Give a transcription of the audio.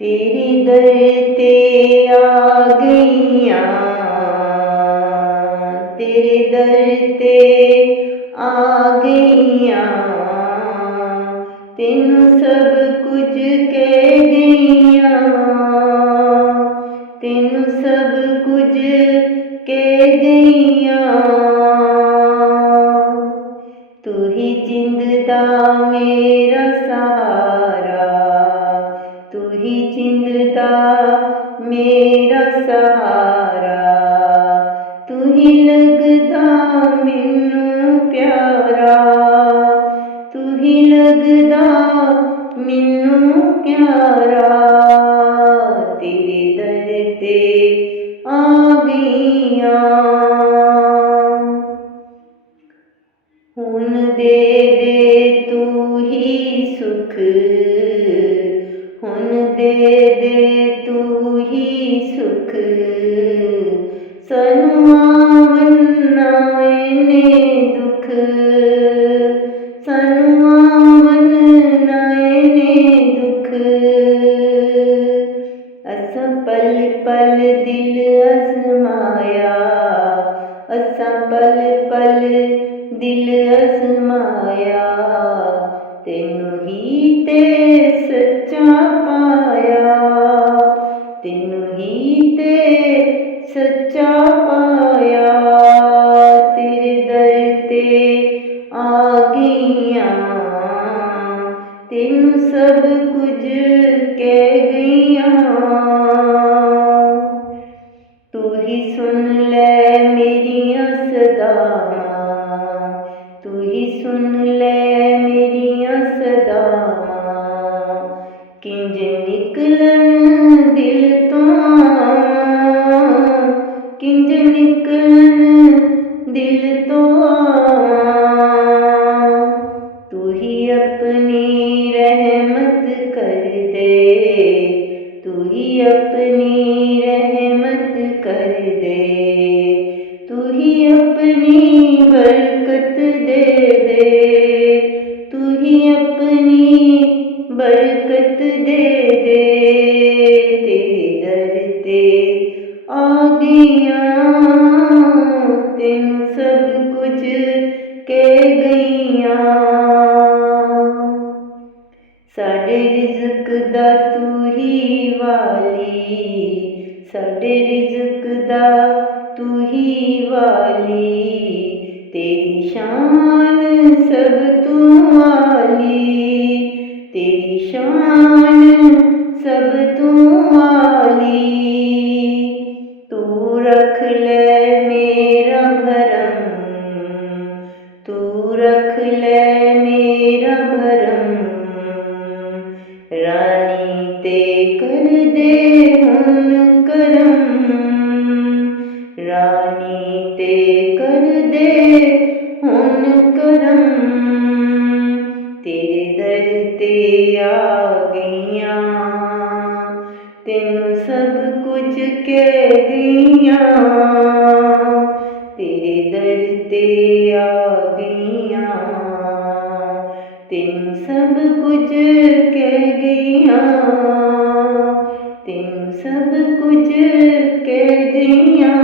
तेरे दर ते आ गईयां, तेरे दर ते आ गईयां, तेनू सब कुछ कह गईयां, तेनू सब कुछ कह गईयां। तू ही जिंद दा मेरा सहारा, तू ही जिंद दा मेरा सहारा, तू ही लगदा मैनू प्यारा, तू ही लगदा मैनू प्यारा। तेरे दर ते आ गईयां, हुण दे दे तू ही सुख, हुण दे दे तू ही सुख, सानू आवन ना इन्ने दुख, सानू आवन ना इन्ने दुख। असां पल पल दिल अज़माया, असां पल पल दिल अज़माया, तेनू ही ते सच्चा पाया, तेनू ही ते सच्चा पाया। तेरे दर ते आ गईयां, तेनू सब कुछ कह गईयां। तू ही सुन ले मेरियां सदावां, तू ही सुन ले मेरियां सदावां, किंज निकलन दिल तो आवां, किंज निकलन दिल तो आवां। तू ही अपनी रहमत कर दे, तू ही अपनी रहमत कर दे, तू ही अपनी बरकत दे दे, तू ही अपनी बरकत दे दे। तेरे दर ते आ गईयां, तेनू सब कुछ कह गईयां। साडे रिज़्क दा तू ही वाली, साडे रिज़्क दा तू ही वाली, तेरी शान सब तू आली, तेरी शान सब तू आली। तू रख ले मेरा भरम, तू रख ले मेरा भरम, रानी ते कर दे हुण करम, रानी ते कर दे हुण करम। तेरे दर ते आ गईयां, तेनू सब कुछ कह गईयां, तेरे दर ते आ गईयां, तेनू सब कुछ कह गईयां, तेनू सब कुछ कह गईयां।